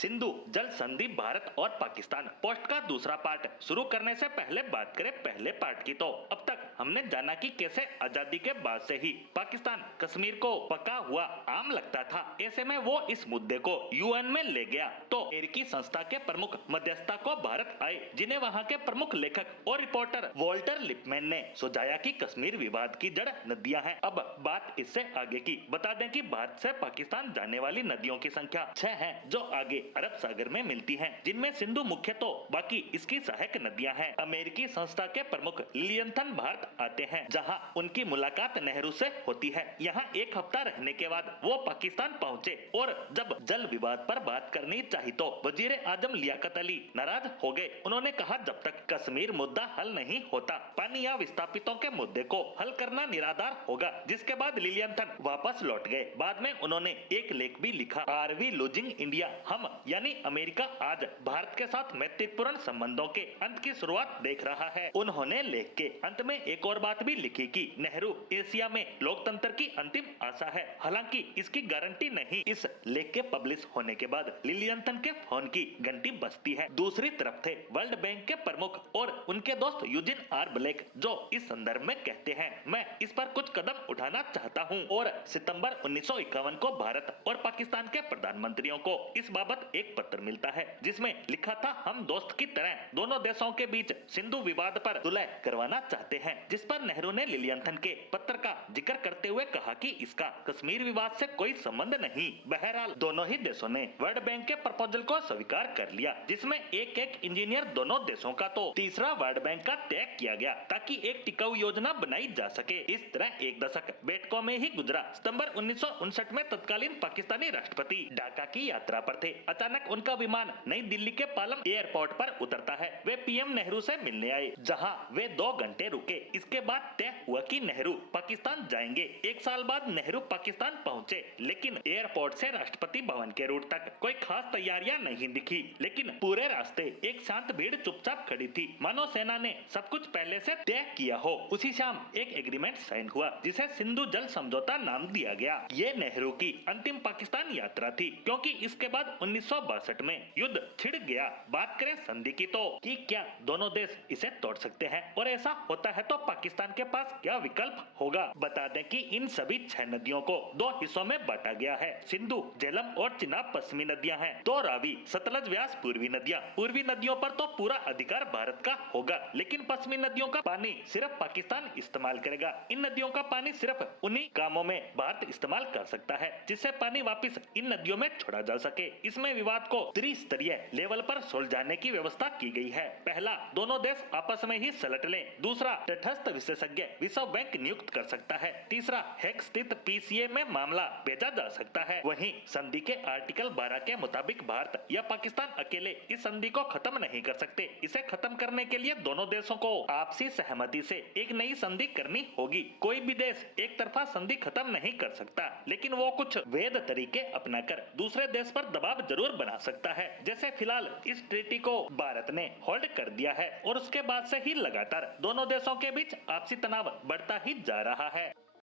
सिंधु जल संधि भारत और पाकिस्तान पोस्ट का दूसरा पार्ट शुरू करने से पहले बात करें पहले पार्ट की, तो अब तक हमने जाना कि कैसे आजादी के बाद से ही पाकिस्तान कश्मीर को पका हुआ आम लगता था। ऐसे में वो इस मुद्दे को यूएन में ले गया तो अमेरिकी संस्था के प्रमुख मध्यस्थता को भारत आए, जिन्हें वहां के प्रमुख लेखक और रिपोर्टर वॉल्टर लिपमैन ने सुझाया कि कश्मीर विवाद की जड़ नदियां हैं। अब बात इससे आगे की, बता दें कि भारत से पाकिस्तान जाने वाली नदियों की संख्या 6 है, जो आगे अरब सागर में मिलती हैं, जिनमें सिंधु मुख्य तो बाकी इसकी सहायक नदियां हैं। अमेरिकी संस्था के प्रमुख लिलियंथन भारत आते हैं, जहां उनकी मुलाकात नेहरू से होती है। यहां एक हफ्ता रहने के बाद वो पाकिस्तान पहुंचे और जब जल विवाद पर बात करनी चाहिए तो वजीर आजम लियाकत अली नाराज हो गए। उन्होंने कहा, जब तक कश्मीर मुद्दा हल नहीं होता, पानी या विस्थापितों के मुद्दे को हल करना निराधार होगा। जिसके बाद लिलियंथन वापस लौट गए। बाद में उन्होंने एक लेख भी लिखा, आर वी लूजिंग इंडिया, हम यानी अमेरिका आज भारत के साथ मैत्रीपूर्ण संबंधों के अंत की शुरुआत देख रहा है। उन्होंने लेख के अंत में एक और बात भी लिखी कि नेहरू एशिया में लोकतंत्र की अंतिम आशा है, हालांकि इसकी गारंटी नहीं। इस लेख के पब्लिश होने के बाद लिलियंथन के फोन की घंटी बजती है। दूसरी तरफ थे वर्ल्ड बैंक के प्रमुख और उनके दोस्त यूजिन आर ब्लेक, जो इस संदर्भ में कहते हैं, मैं इस पर कुछ कदम उठाना चाहता हूं। और सितंबर 1951 को भारत और पाकिस्तान के प्रधानमंत्रियों को इस बाबत एक पत्र मिलता है, जिसमें लिखा था, हम दोस्त की तरह दोनों देशों के बीच सिंधु विवाद पर सुलह करवाना चाहते हैं। जिस पर नेहरू ने लिलियंथन के पत्र का जिक्र करते हुए कहा कि इसका कश्मीर विवाद से कोई संबंध नहीं। बहरहाल दोनों ही देशों ने वर्ल्ड बैंक के प्रपोजल को स्वीकार कर लिया, जिसमें एक एक इंजीनियर दोनों देशों का तो तीसरा वर्ल्ड बैंक का त्याग किया गया, ताकि एक टिकाऊ योजना बनाई जा सके। इस तरह एक दशक बैठकों में ही गुजरा। सितंबर 1959 में तत्कालीन पाकिस्तानी राष्ट्रपति ढाका की यात्रा पर थे। अचानक उनका विमान नई दिल्ली के पालम एयरपोर्ट पर उतरता है। वे पीएम नेहरू से मिलने आए, जहां वे 2 घंटे रुके। इसके बाद तय हुआ कि नेहरू पाकिस्तान जाएंगे। एक साल बाद नेहरू पाकिस्तान पहुंचे, लेकिन एयरपोर्ट से राष्ट्रपति भवन के रूट तक कोई खास तैयारियां नहीं दिखी। लेकिन पूरे रास्ते एक शांत भीड़ चुपचाप खड़ी थी, मानो सेना ने सब कुछ पहले से तय किया हो। उसी शाम एक एग्रीमेंट साइन हुआ, जिसे सिंधु जल समझौता नाम दिया गया। ये नेहरू की अंतिम पाकिस्तान यात्रा थी, क्योंकि इसके बाद 1962 में युद्ध छिड़ गया। बात करें संधि की तो कि क्या दोनों देश इसे तोड़ सकते हैं, और ऐसा होता है तो पाकिस्तान के पास क्या विकल्प होगा। बता दें कि इन सभी 6 नदियों को 2 हिस्सों में बांटा गया है। सिंधु, झेलम और चिनाब पश्चिमी नदियां हैं, तो रावी, सतलज, व्यास पूर्वी नदियां। पूर्वी नदियों पर तो पूरा अधिकार भारत का होगा, लेकिन पश्चिमी नदियों का पानी सिर्फ पाकिस्तान इस्तेमाल करेगा। इन नदियों का पानी सिर्फ उन्हीं कामों में भारत इस्तेमाल कर सकता है, जिससे पानी वापिस इन नदियों में छोड़ा जा सके। इसमें विवाद को त्रिस्तरीय लेवल पर सुलझाने की व्यवस्था की गई है। पहला, दोनों देश आपस में ही सलट लें। दूसरा, तटस्थ विशेषज्ञ विश्व बैंक नियुक्त कर सकता है। तीसरा, हेग स्थित पीसीए में मामला भेजा जा सकता है। वहीं संधि के आर्टिकल 12 के मुताबिक भारत या पाकिस्तान अकेले इस संधि को खत्म नहीं कर सकते। इसे खत्म करने के लिए दोनों देशों को आपसी सहमति से एक नई संधि करनी होगी। कोई भी देश एक तरफा संधि खत्म नहीं कर सकता, लेकिन वो कुछ वैध तरीके अपनाकर दूसरे देश पर दबाव जरूर बना सकता है। जैसे फिलहाल इस ट्रीटी को भारत ने होल्ड कर दिया है, और उसके बाद से ही लगातार दोनों देशों के बीच आपसी तनाव बढ़ता ही जा रहा है।